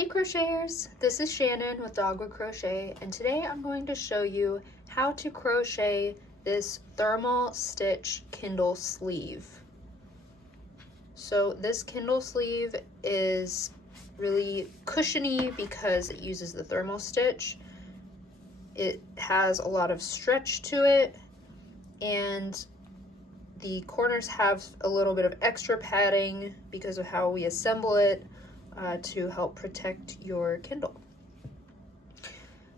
Hey crocheters, this is Shannon with Dogwood Crochet, and today I'm going to show you how to crochet this Thermal Stitch Kindle Sleeve. So this Kindle Sleeve is really cushiony because it uses the thermal stitch. It has a lot of stretch to it, and the corners have a little bit of extra padding because of how we assemble it to help protect your Kindle.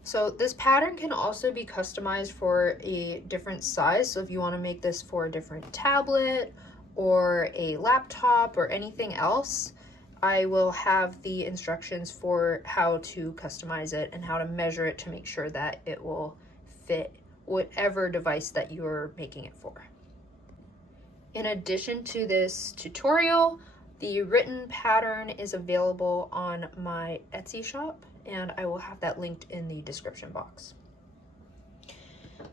So this pattern can also be customized for a different size. So if you want to make this for a different tablet or a laptop or anything else, I will have the instructions for how to customize it and how to measure it to make sure that it will fit whatever device that you're making it for. In addition to this tutorial, the written pattern is available on my Etsy shop, and I will have that linked in the description box.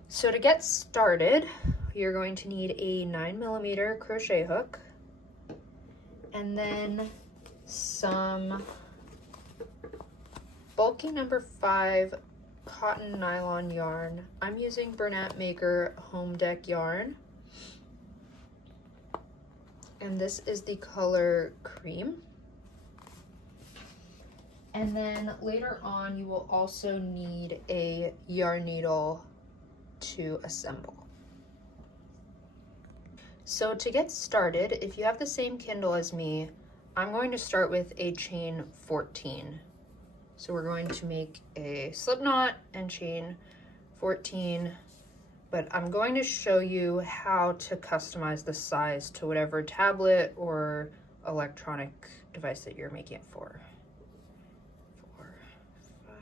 So to get started, you're going to need a 9mm crochet hook, and then some bulky number 5 cotton nylon yarn. I'm using Bernat Maker Home Deck yarn, and this is the color cream. And then later on you will also need a yarn needle to assemble. So to get started, if you have the same Kindle as me, I'm going to start with a chain 14. So we're going to make a slip knot and chain 14, but I'm going to show you how to customize the size to whatever tablet or electronic device that you're making it for. 4, 5,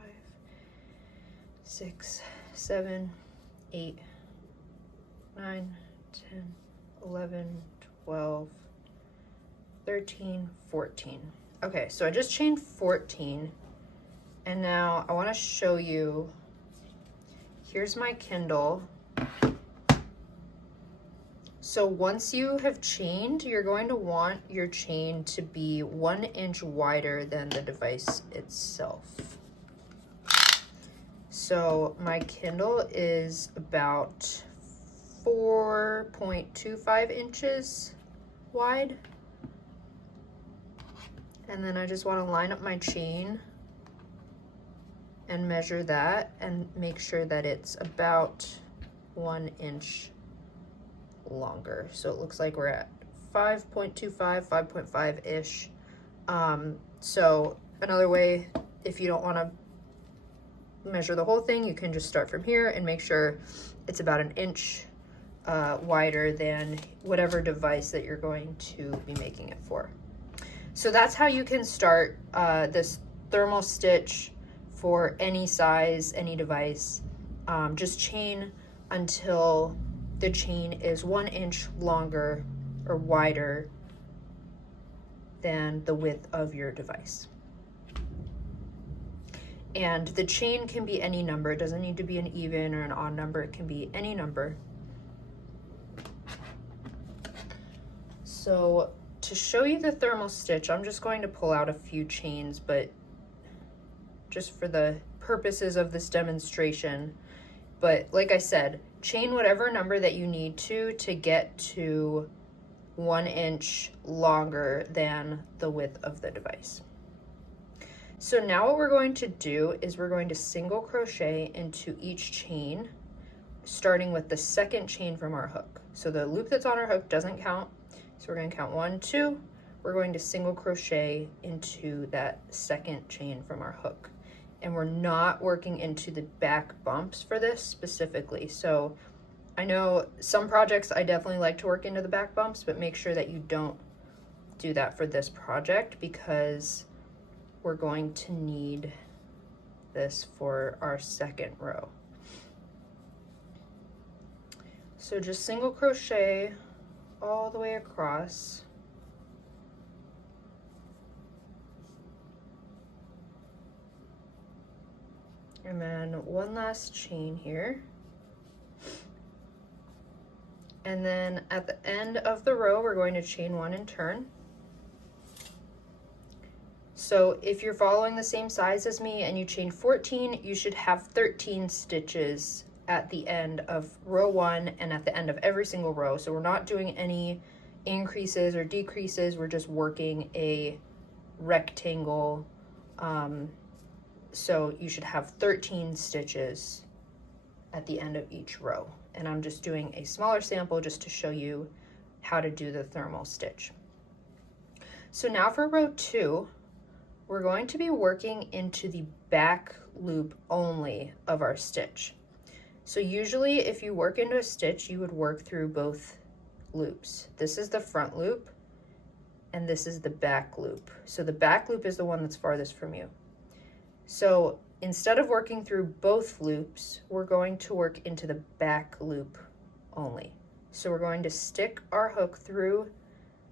6, 7, 8, 9, 10, 11, 12, 13, 14. Okay, so I just chained 14, and now I want to show you, here's my Kindle. So once you have chained, you're going to want your chain to be 1 inch wider than the device itself. So my Kindle is about 4.25 inches wide. And then I just want to line up my chain and measure that and make sure that it's about 1 inch longer. So it looks like we're at 5.25, 5.5-ish. So another way, if you don't want to measure the whole thing, you can just start from here and make sure it's about 1 inch wider than whatever device that you're going to be making it for. So that's how you can start this thermal stitch for any size, any device. Just chain until the chain is 1 inch longer or wider than the width of your device. And the chain can be any number. It doesn't need to be an even or an odd number. It can be any number. So to show you the thermal stitch, I'm just going to pull out a few chains, but just for the purposes of this demonstration. But like I said, chain whatever number that you need to get to 1 inch longer than the width of the device. So now what we're going to do is we're going to single crochet into each chain, starting with the second chain from our hook. So the loop that's on our hook doesn't count. So we're going to count 1, 2. We're going to single crochet into that second chain from our hook. And we're not working into the back bumps for this specifically. So I know some projects I definitely like to work into the back bumps, but make sure that you don't do that for this project because we're going to need this for our second row. So just single crochet all the way across. And then one last chain here. And then at the end of the row, we're going to chain 1 and turn. So if you're following the same size as me and you chain 14, you should have 13 stitches at the end of row 1 and at the end of every single row. So we're not doing any increases or decreases, we're just working a rectangle. So you should have 13 stitches at the end of each row. And I'm just doing a smaller sample just to show you how to do the thermal stitch. So now for row 2, we're going to be working into the back loop only of our stitch. So usually if you work into a stitch, you would work through both loops. This is the front loop and this is the back loop. So the back loop is the one that's farthest from you. So instead of working through both loops, we're going to work into the back loop only. So we're going to stick our hook through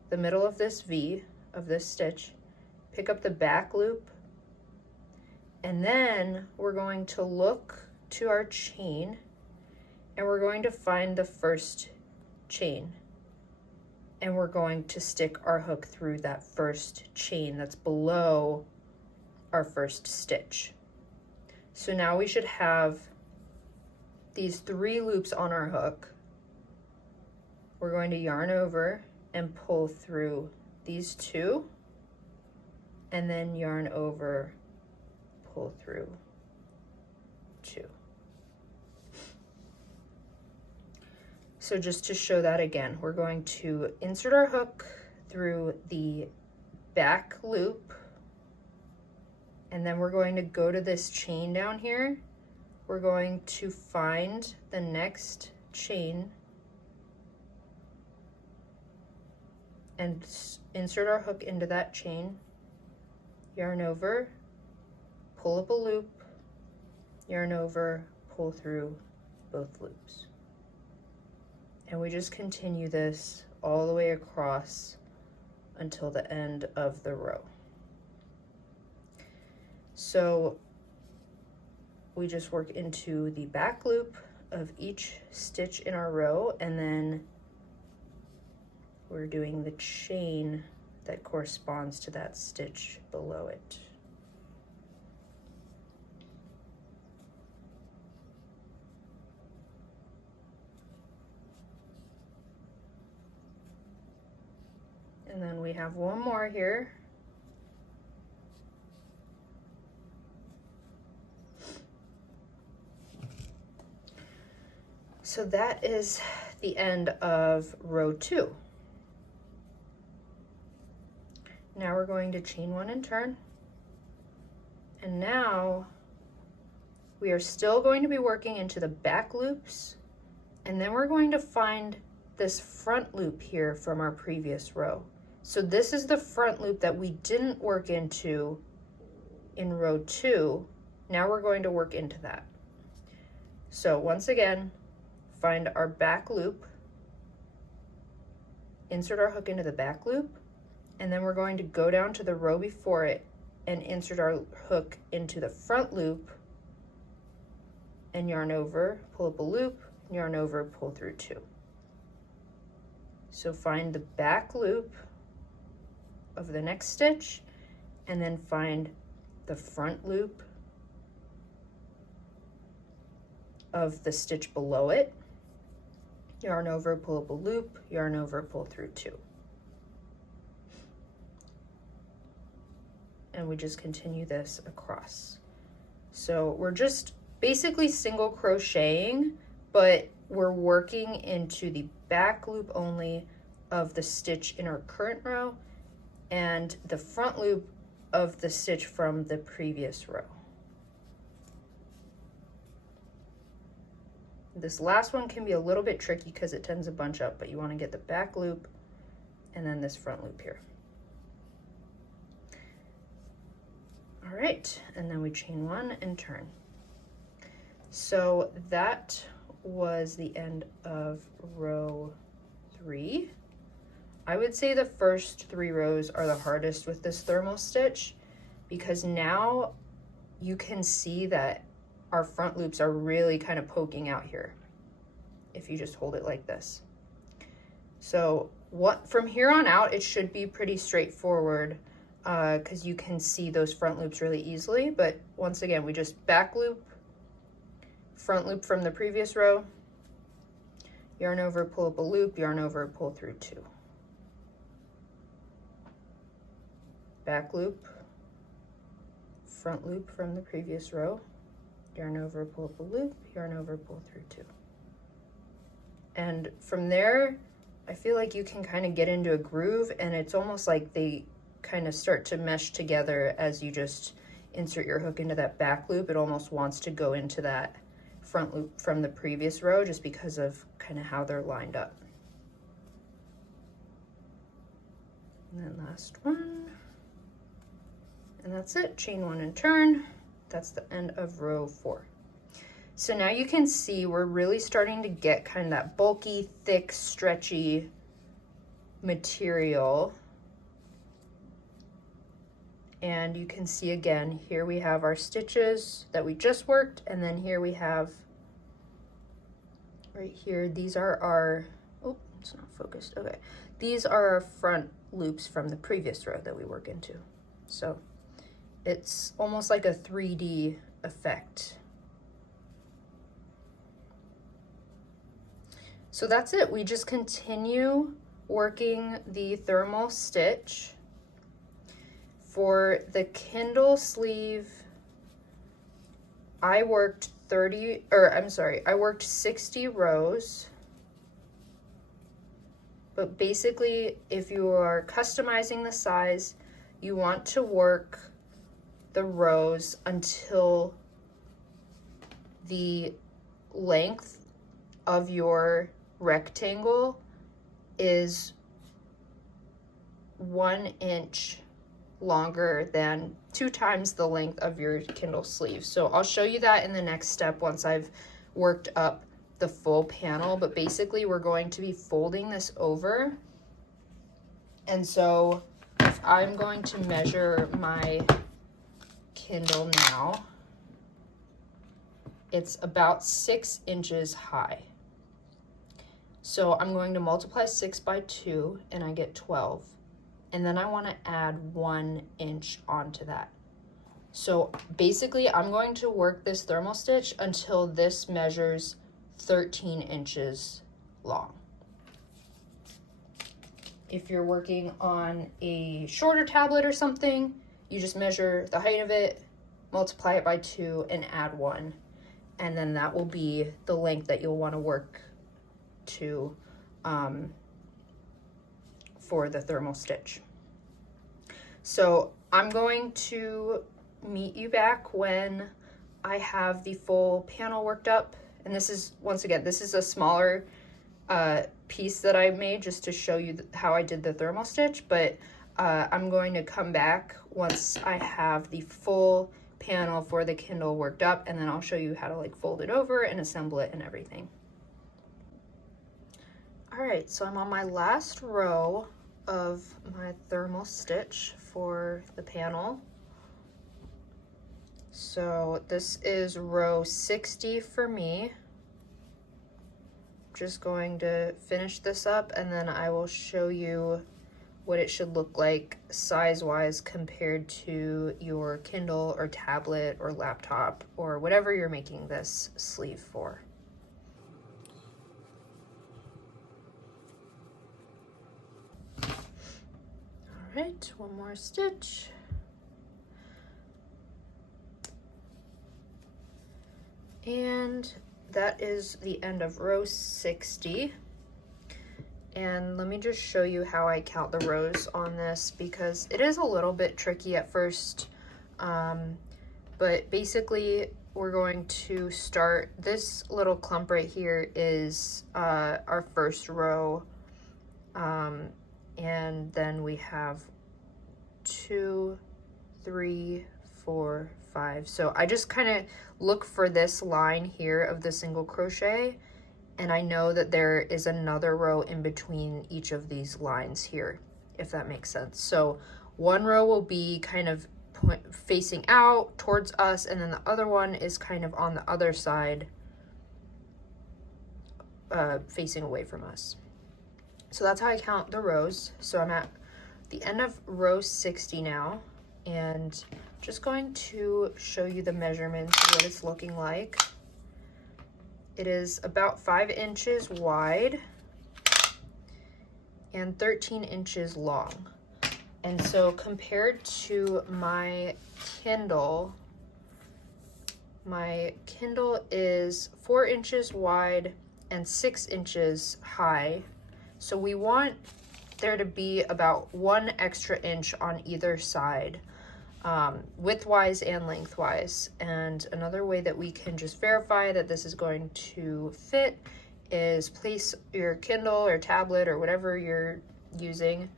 the middle of this V of this stitch, pick up the back loop, and then we're going to look to our chain and we're going to find the first chain. And we're going to stick our hook through that first chain that's below our first stitch. So now we should have these 3 loops on our hook. We're going to yarn over and pull through these 2, and then yarn over, pull through 2. So just to show that again, we're going to insert our hook through the back loop, and then we're going to go to this chain down here. We're going to find the next chain and insert our hook into that chain, yarn over, pull up a loop, yarn over, pull through both loops. And we just continue this all the way across until the end of the row. So we just work into the back loop of each stitch in our row, and then we're doing the chain that corresponds to that stitch below it. And then we have one more here. So that is the end of row 2. Now we're going to chain 1 and turn. And now we are still going to be working into the back loops, and then we're going to find this front loop here from our previous row. So this is the front loop that we didn't work into in row 2. Now we're going to work into that. So once again, find our back loop, insert our hook into the back loop, and then we're going to go down to the row before it and insert our hook into the front loop and yarn over, pull up a loop, yarn over, pull through 2. So find the back loop of the next stitch and then find the front loop of the stitch below it, yarn over, pull up a loop, yarn over, pull through 2. And we just continue this across. So we're just basically single crocheting, but we're working into the back loop only of the stitch in our current row and the front loop of the stitch from the previous row. This last one can be a little bit tricky because it tends to bunch up, but you want to get the back loop and then this front loop here. All right, and then we chain 1 and turn. So that was the end of row 3. I would say the first 3 rows are the hardest with this thermal stitch because now you can see that our front loops are really kind of poking out here if you just hold it like this. So from here on out, it should be pretty straightforward. because you can see those front loops really easily. But once again, we just back loop, front loop from the previous row, yarn over, pull up a loop, yarn over, pull through 2. Back loop, front loop from the previous row, yarn over, pull up a loop, yarn over, pull through 2. And from there, I feel like you can kind of get into a groove, and it's almost like they kind of start to mesh together as you just insert your hook into that back loop. It almost wants to go into that front loop from the previous row just because of kind of how they're lined up. And then last one. And that's it, chain 1 and turn. That's the end of row 4. So now you can see we're really starting to get kind of that bulky, thick, stretchy material. And you can see again, here we have our stitches that we just worked, and then here we have, right here, these are our, oh, it's not focused, okay. These are our front loops from the previous row that we work into. So it's almost like a 3D effect. So that's it. We just continue working the thermal stitch. For the Kindle sleeve, I worked 60 rows. But basically, if you are customizing the size, you want to work the rows until the length of your rectangle is 1 inch longer than 2 times the length of your Kindle sleeve. So I'll show you that in the next step once I've worked up the full panel, but basically we're going to be folding this over. And so if I'm going to measure my Kindle now, it's about 6 inches high. So I'm going to multiply 6 by 2 and I get 12. And then I want to add 1 inch onto that. So basically I'm going to work this thermal stitch until this measures 13 inches long. If you're working on a shorter tablet or something, you just measure the height of it, multiply it by 2 and add 1. And then that will be the length that you'll want to work to for the thermal stitch. So I'm going to meet you back when I have the full panel worked up. And this is, once again, this is a smaller piece that I made just to show you how I did the thermal stitch, but I'm going to come back once I have the full panel for the Kindle worked up, and then I'll show you how to like fold it over and assemble it and everything. All right, so I'm on my last row of my thermal stitch for the panel. So this is row 60 for me. Just going to finish this up and then I will show you what it should look like size-wise compared to your Kindle or tablet or laptop or whatever you're making this sleeve for. All right, one more stitch. And that is the end of row 60. And let me just show you how I count the rows on this because it is a little bit tricky at first. But basically we're going to start, this little clump right here is our first row. And then we have 2, 3, 4, 5. So I just kind of look for this line here of the single crochet, and I know that there is another row in between each of these lines here, if that makes sense. So one row will be kind of facing out towards us, and then the other one is kind of on the other side, facing away from us. So that's how I count the rows. So I'm at the end of row 60 now, and just going to show you the measurements of what it's looking like. It is about 5 inches wide and 13 inches long. And so compared to my Kindle is 4 inches wide and 6 inches high. So we want there to be about 1 extra inch on either side, widthwise and lengthwise. And another way that we can just verify that this is going to fit is place your Kindle or tablet or whatever you're using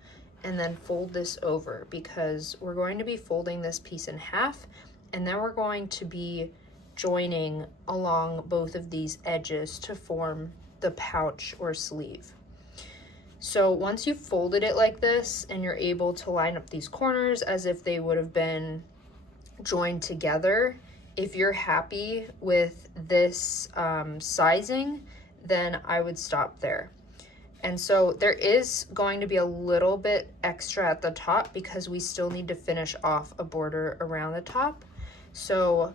and then fold this over, because we're going to be folding this piece in half, and then we're going to be joining along both of these edges to form the pouch or sleeve. So once you've folded it like this and you're able to line up these corners as if they would have been joined together, if you're happy with this sizing, then I would stop there. And so there is going to be a little bit extra at the top because we still need to finish off a border around the top. So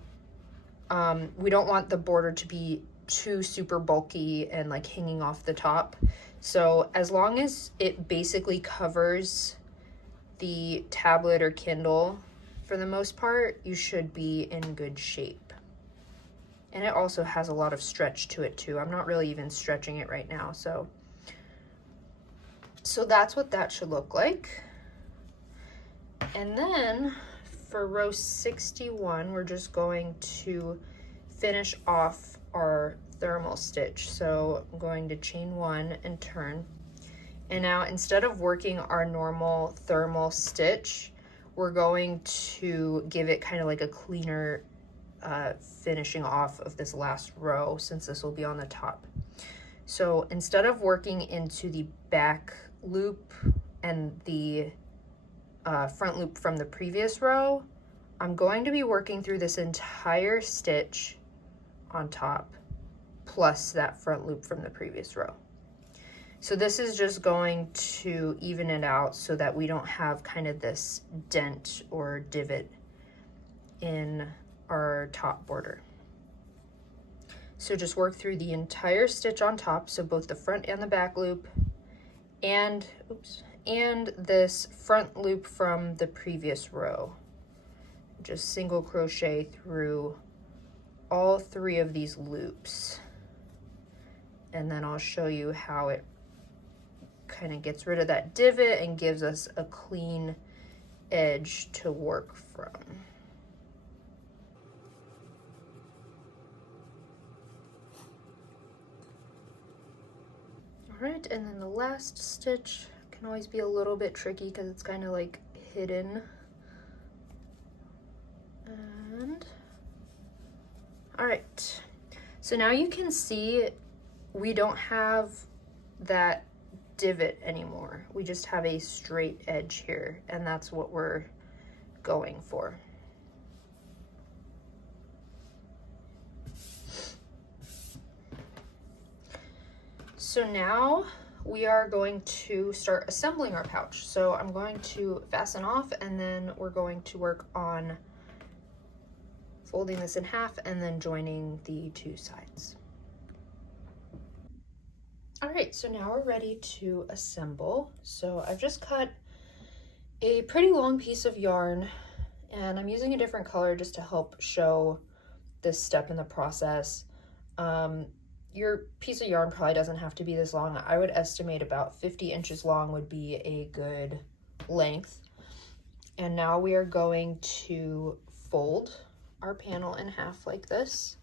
we don't want the border to be too super bulky and like hanging off the top. So as long as it basically covers the tablet or Kindle for the most part, you should be in good shape. And it also has a lot of stretch to it too. I'm not really even stretching it right now, so that's what that should look like. And then for row 61, we're just going to finish off our thermal stitch. So I'm going to chain 1 and turn. And now instead of working our normal thermal stitch, we're going to give it kind of like a cleaner finishing off of this last row, since this will be on the top. So instead of working into the back loop and the front loop from the previous row, I'm going to be working through this entire stitch on top plus that front loop from the previous row. So this is just going to even it out so that we don't have kind of this dent or divot in our top border. So just work through the entire stitch on top, so both the front and the back loop, and this front loop from the previous row. Just single crochet through all 3 of these loops, and then I'll show you how it kind of gets rid of that divot and gives us a clean edge to work from. Alright, and then the last stitch can always be a little bit tricky because it's kind of like hidden. And alright, so now you can see we don't have that divot anymore. We just have a straight edge here, and that's what we're going for. So now we are going to start assembling our pouch. So I'm going to fasten off, and then we're going to work on folding this in half and then joining the 2 sides. All right, so now we're ready to assemble. So I've just cut a pretty long piece of yarn, and I'm using a different color just to help show this step in the process. Your piece of yarn probably doesn't have to be this long. I would estimate about 50 inches long would be a good length. And now we are going to fold our panel in half like this,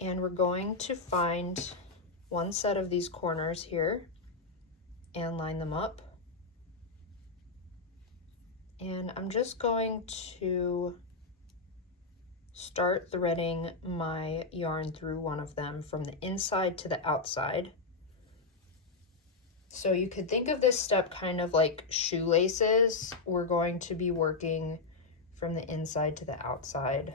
and we're going to find 1 set of these corners here and line them up. And I'm just going to start threading my yarn through one of them from the inside to the outside. So you could think of this step kind of like shoelaces. We're going to be working from the inside to the outside.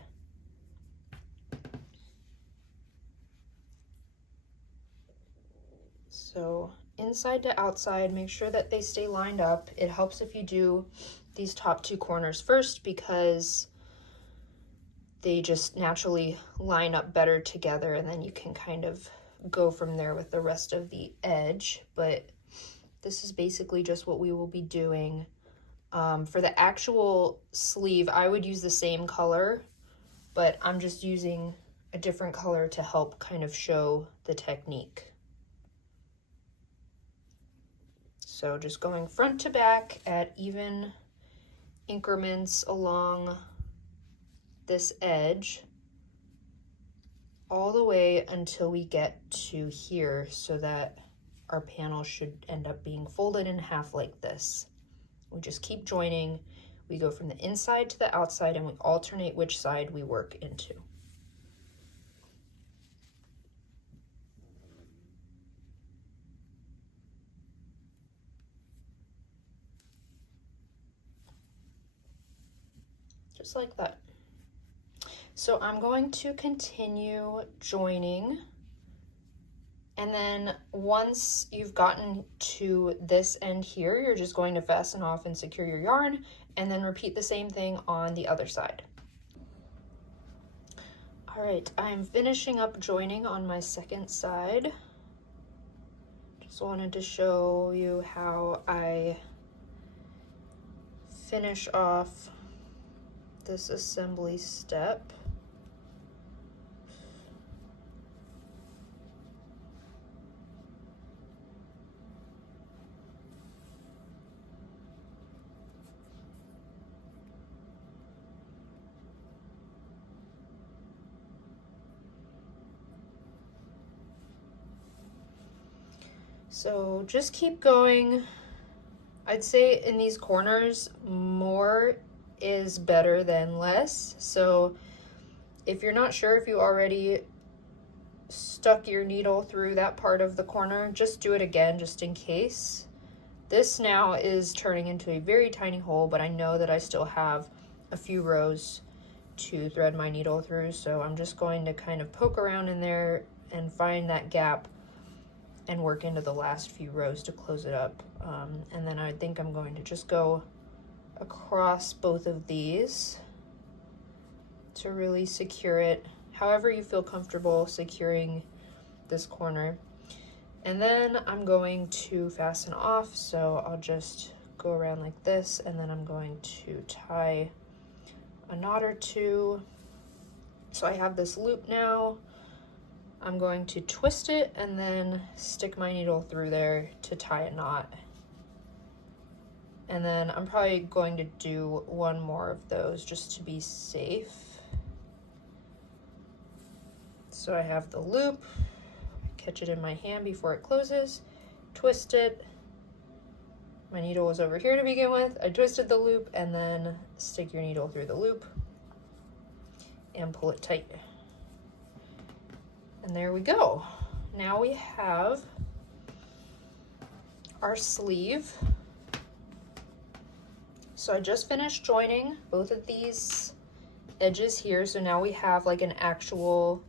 So inside to outside. Make sure that they stay lined up. It helps if you do these top two corners first because they just naturally line up better together, and then you can kind of go from there with the rest of the edge. But this is basically just what we will be doing. For the actual sleeve, I would use the same color, but I'm just using a different color to help kind of show the technique. So just going front to back at even increments along this edge all the way until we get to here, so that our panel should end up being folded in half like this. We just keep joining. We go from the inside to the outside and we alternate which side we work into. Just like that. So I'm going to continue joining, and then once you've gotten to this end here, you're just going to fasten off and secure your yarn, and then repeat the same thing on the other side. All right, I'm finishing up joining on my second side. Just wanted to show you how I finish off this assembly step. So just keep going. I'd say in these corners, more is better than less. So if you're not sure if you already stuck your needle through that part of the corner, just do it again just in case. This now is turning into a very tiny hole, but I know that I still have a few rows to thread my needle through, so I'm just going to kind of poke around in there and find that gap and work into the last few rows to close it up. And then I think I'm going to just go across both of these to really secure it, however you feel comfortable securing this corner. And then I'm going to fasten off, so I'll just go around like this, and then I'm going to tie a knot or two. So I have this loop now. I'm going to twist it and then stick my needle through there to tie a knot. And then I'm probably going to do one more of those just to be safe. So I have the loop, catch it in my hand before it closes, twist it. My needle was over here to begin with. I twisted the loop, and then stick your needle through the loop and pull it tight. And there we go. Now we have our sleeve. So I just finished joining both of these edges here. So now we have like an actual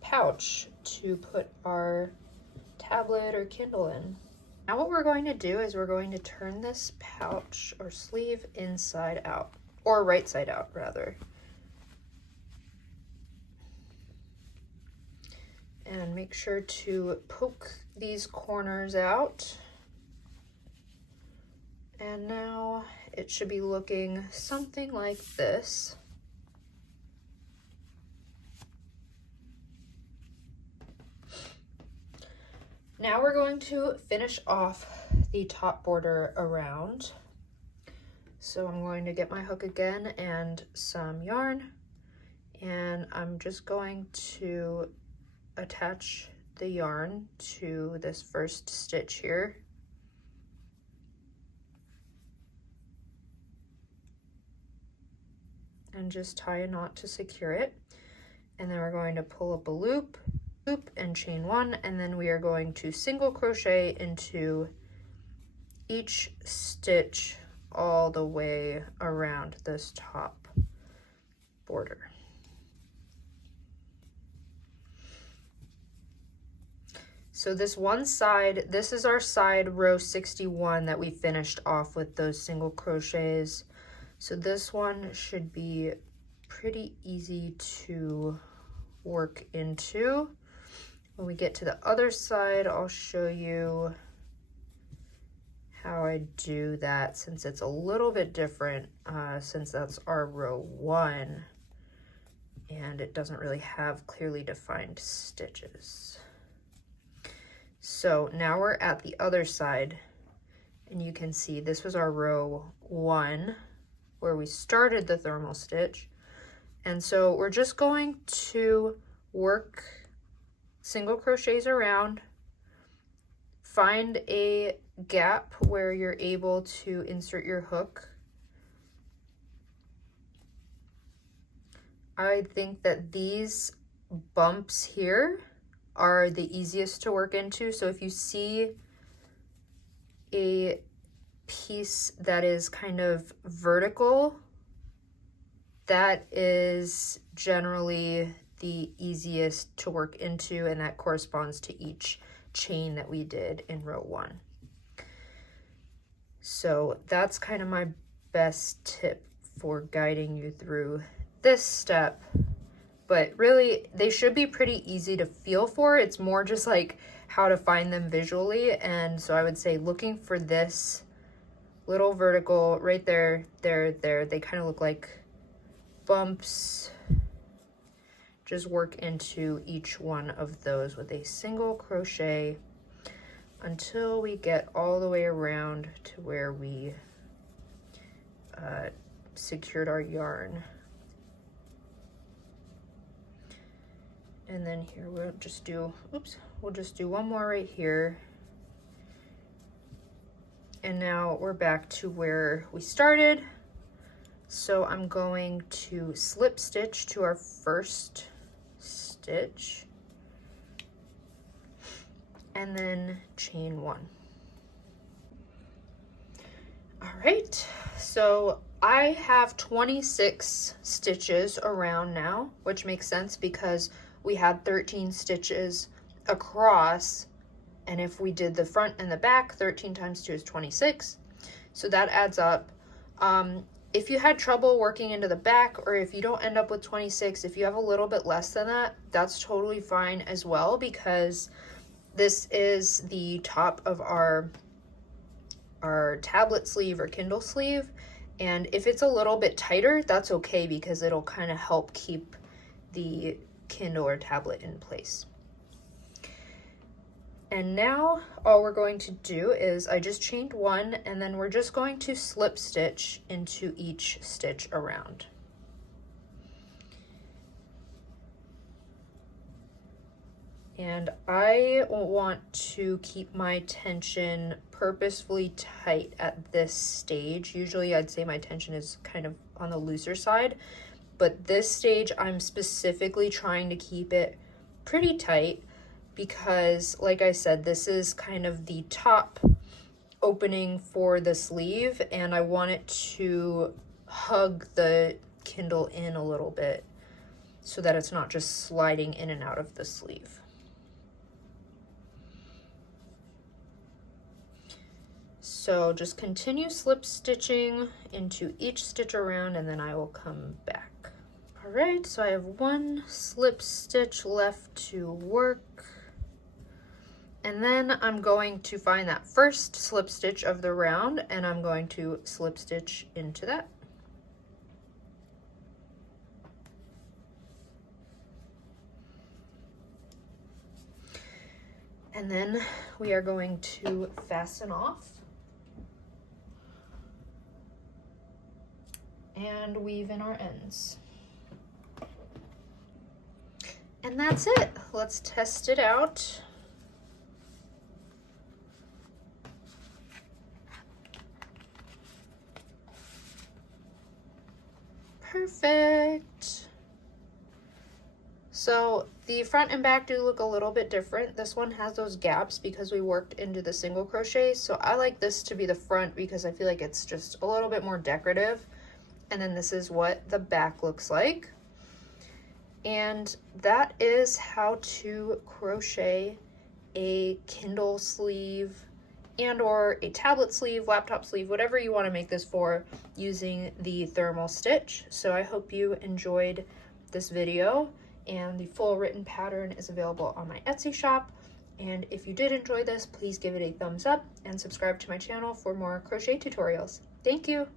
pouch to put our tablet or Kindle in. Now what we're going to do is we're going to turn this pouch or sleeve inside out, or right side out rather. And make sure to poke these corners out. And now it should be looking something like this. Now we're going to finish off the top border around. So I'm going to get my hook again and some yarn, and I'm just going to attach the yarn to this first stitch here. And just tie a knot to secure it. And then we're going to pull up a loop and chain one, and then we are going to single crochet into each stitch all the way around this top border. So this one side, this is our side row 61 that we finished off with those single crochets. So this one should be pretty easy to work into. When we get to the other side, I'll show you how I do that, since it's a little bit different, since that's our row 1 and it doesn't really have clearly defined stitches. So now we're at the other side, and you can see this was our row 1 where we started the thermal stitch. And so we're just going to work single crochets around, find a gap where you're able to insert your hook. I think that these bumps here are the easiest to work into. So if you see a piece that is kind of vertical, that is generally the easiest to work into, and that corresponds to each chain that we did in row 1. So that's kind of my best tip for guiding you through this step, but really they should be pretty easy to feel for. It's more just like how to find them visually. And so I would say looking for this little vertical right there, they kind of look like bumps. Just work into each one of those with a single crochet until we get all the way around to where we secured our yarn. And then here we'll just do, we'll just do one more right here. And now we're back to where we started. So I'm going to slip stitch to our first stitch and then chain 1. All right, so I have 26 stitches around now, which makes sense because we had 13 stitches across, and if we did the front and the back, 13 times 2 is 26, so that adds up. If you had trouble working into the back, or if you don't end up with 26, if you have a little bit less than that, that's totally fine as well, because this is the top of our tablet sleeve or Kindle sleeve, and if it's a little bit tighter, that's okay, because it'll kind of help keep the Kindle or tablet in place. And now all we're going to do is, I just chained 1, and then we're just going to slip stitch into each stitch around. And I want to keep my tension purposefully tight at this stage. Usually I'd say my tension is kind of on the looser side, but this stage I'm specifically trying to keep it pretty tight, because like I said, this is kind of the top opening for the sleeve, and I want it to hug the Kindle in a little bit so that it's not just sliding in and out of the sleeve. So just continue slip stitching into each stitch around, and then I will come back. All right, so I have 1 slip stitch left to work. And then I'm going to find that first slip stitch of the round, and I'm going to slip stitch into that. And then we are going to fasten off and weave in our ends. And that's it. Let's test it out. Perfect. So the front and back do look a little bit different. This one has those gaps because we worked into the single crochet. So I like this to be the front because I feel like it's just a little bit more decorative. And then this is what the back looks like. And that is how to crochet a Kindle sleeve and or a tablet sleeve, laptop sleeve, whatever you want to make this for, using the thermal stitch. So I hope you enjoyed this video, and the full written pattern is available on my Etsy shop. And if you did enjoy this, please give it a thumbs up and subscribe to my channel for more crochet tutorials. Thank you!